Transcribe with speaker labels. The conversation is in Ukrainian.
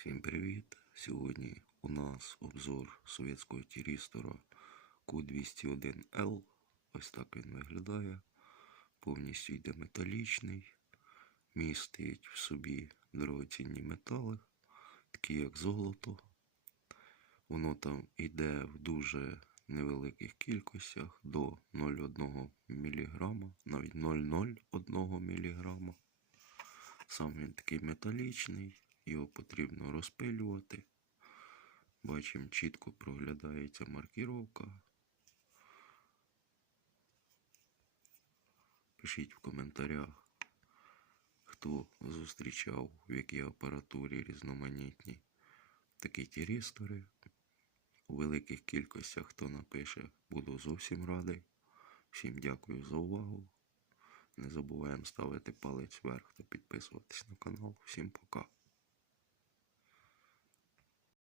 Speaker 1: Всім привіт! Сьогодні у нас обзор совєтського тірістора Q201L. Ось так він виглядає. Повністю йде металічний, містить в собі дорогоцінні метали, такі як золото. Воно там йде в дуже невеликих кількостях до 0,1 мг, навіть 0,01 мг. Сам він такий металічний, його потрібно розпилювати. Бачимо, чітко проглядається маркіровка. Пишіть в коментарях, хто зустрічав, в якій апаратурі різноманітні такі тірістори. У великих кількостях хто напише, буду зовсім радий. Всім дякую за увагу. Не забуваємо ставити палець вверх та підписуватись на канал. Всім пока.